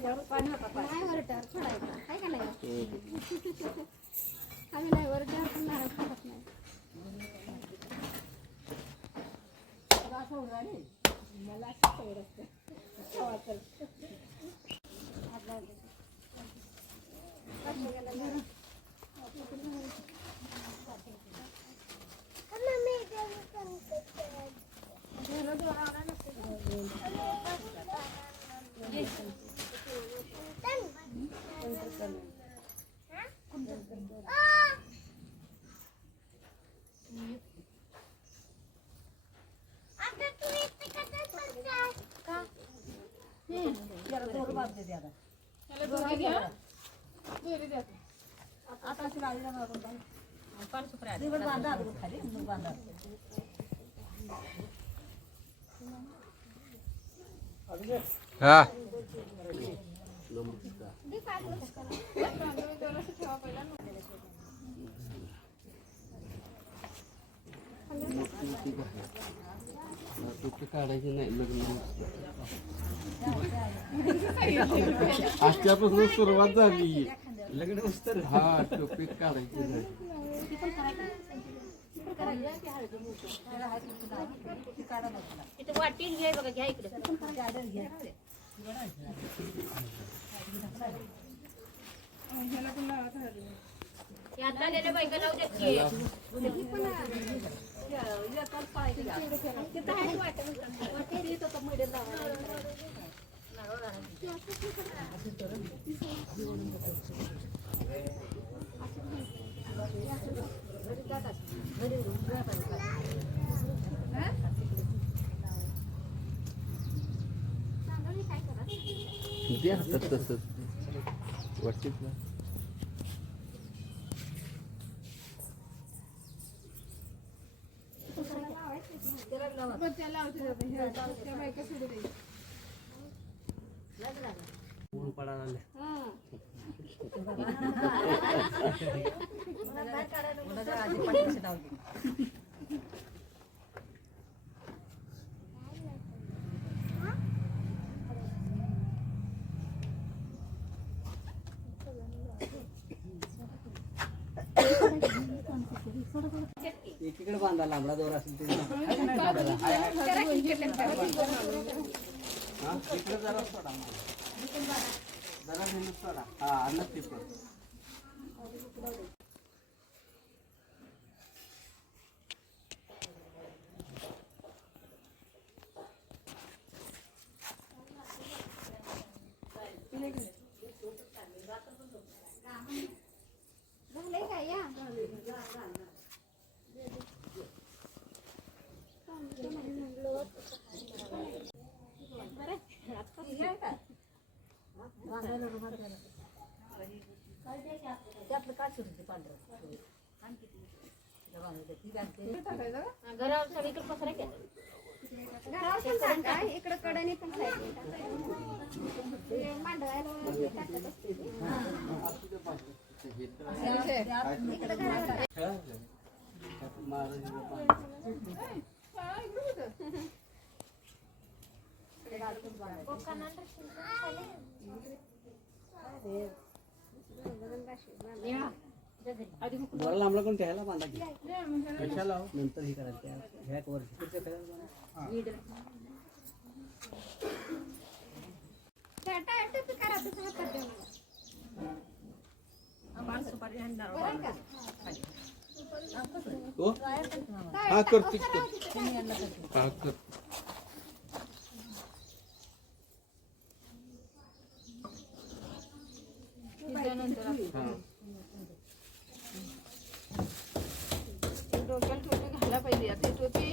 नाही वरट्यावर सोडायचं काय का नाही आम्ही नाही वरट्यावर पण नारळ खात नाही. मला सवय असते हा काढायची नाही लग्न आजच्यापासून सुरुवात झाली लग्न तर हा टोपी काढायची नाही. वाटी घ्याय बघा घ्या इकडे बायका लावू ते असतात तसंच वाटत ना. ऊन पडायला एकीकडे बांधा लांबडा दोर असेल तिकडे जरा सोडा जरा मेहनत सोडा हा अन्न पेपर घरावर सगळीकडे पसरा इकडे कडाने पण मांडवायला लांबला कोण घ्यायला बांधा कशाला नंतर हे करायचं ह्या हा करते हा कर डोक्याला टोपी घाला पाहिजे आता टोपी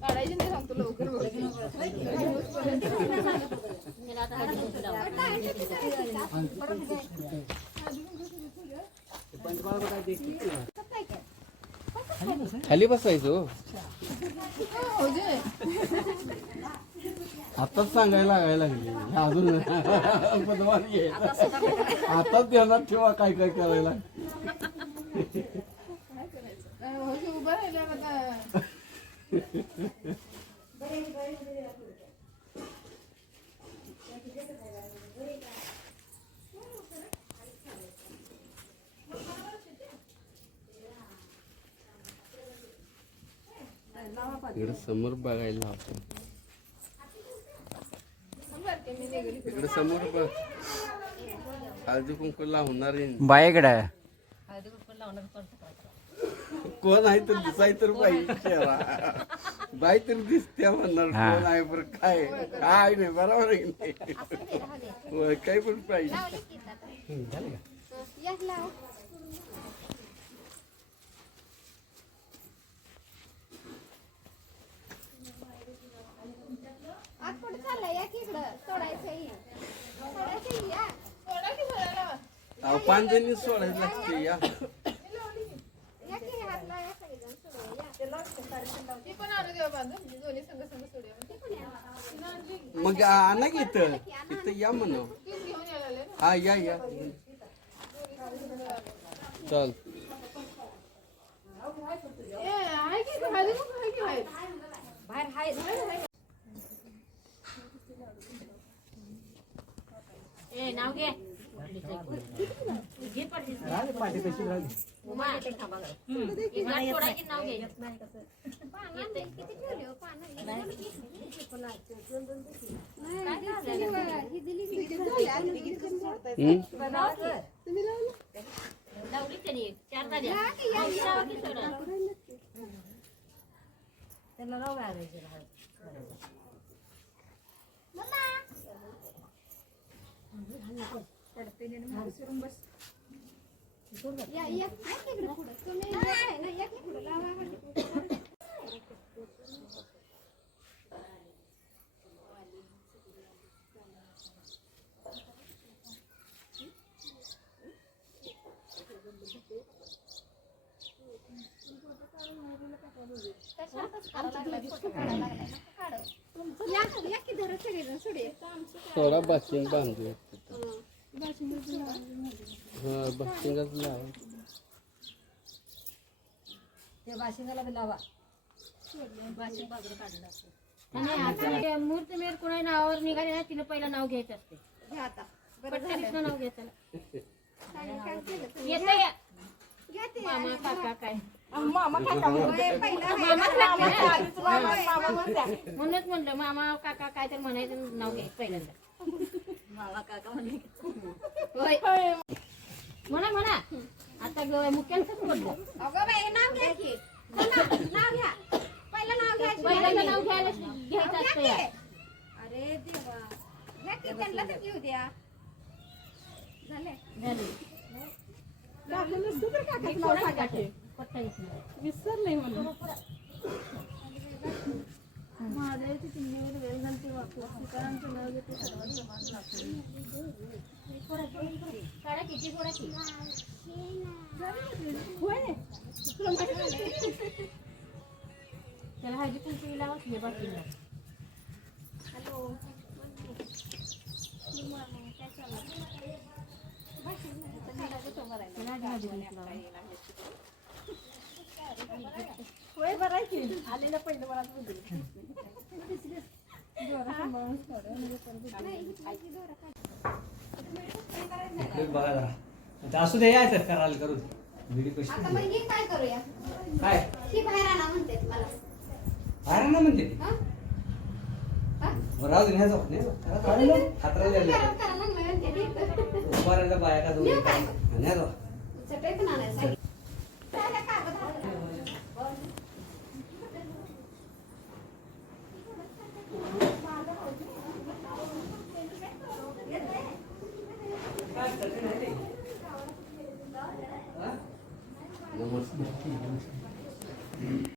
काढायची नाही सांगतो लवकर खाली बसायचो आताच सांगायला लागायला लागली अजून आताच ध्यानात ठेवा काय काय करायला उभं राहिलं आता इकडे समोर बघायला लावतो. बरं मी निघाली इकडे समोर बघ. हळदी कुंकू लावणार बाईकडे कोण आहे तर दिसाय तर पाहिजे चेहरा. बाई तर दिसते म्हणणार कोण आहे बरं काय काय नाही बरोबर आहे की नाही. होय, काय पण पाहिजे. एक लाव. आज कुठं चाललंय? या की इकडं. सोडायचंय. सोडायचंय, या. सोडा की भरायला. अहो, 5 जणी सोडायला लागते या. या की हात लावा, या सगळेजण सोडूया, या. ती पण आणू देवा बांधून दोन्ही संघ संघ सोडूया मग आणा की इथं इथं या म्हणा. तीच घेऊन यायला लागले ना. हा या चल. ए, आहे की इथं हळदी कुंकू आहे की बाहेर? बाहेर हाय. ए नाव घे घे पडली उमा एक गाठ सोडायची नाव घे पानं किती ठेवले हो, पानं? ही दिली की किती झाली? आणि लावली त्याने 4 ताज्या या की, या की. लावा की सोडा या की इकडं पुढं. तुम्ही या आहे ना, या की पुढं. लावा हळदी कुंकू. कशातच काढायला लागलाय, फोटो काढायला लागलाय. नका काढू. या की धरा सगळेजण सोडूया. थोडा बाशिंग बांधूया. हा बाशिंगच लावा. नाही आता मूर्त मेर कोणा नावावर निघाले ना तिने पहिलं नाव घ्यायचं असते घ्या आता. बरं पटकन नाव घ्यायचं चालेल, काय केलं तुम्ही? येतं या घ्या ते. मामा काका काय मामा काका म्हणून. होय, पहिलं आहे. म्हणूनच म्हणलं मामा काका काय तर म्हणायचं नाव घ्यायचं पहिल्यांदा होय म्हणा आता मुख्यांचंच बोललो अगं बाई, नाव घ्या की. नाव घ्या. पहिलं नाव घ्या. पहिल्यांदा नाव घ्यायला घ्यायचं असतं या अरे देवा. घ्या की, त्यांना तर घेऊ द्या. झाले. झाली पत्ता येत नाही. विसरले म्हणून. काढा किती थोडा की त्याला हळदी कुंकू लावा की बाकीला हॅलो. काय चाललं? त्याला हळदी कुंकू लावा. होय बरं आहे की. आलेलं पहिलं मला बघा जरा आता असू दे यायचं करायला करू व्हिडिओ कशी आता मग हे काय करूया? काय ही बाहेर आणा म्हणते मला. बाहेर ना म्हणते हा? हा? राहू दे नाही जाऊ नाही खात्रा घरात करायला लागलं म्हणते ती. उभारायला बाया का दोन नाही जाऊ चटई पण आणायला सांगितलं. त्याला कागद हातात. नमस्ते.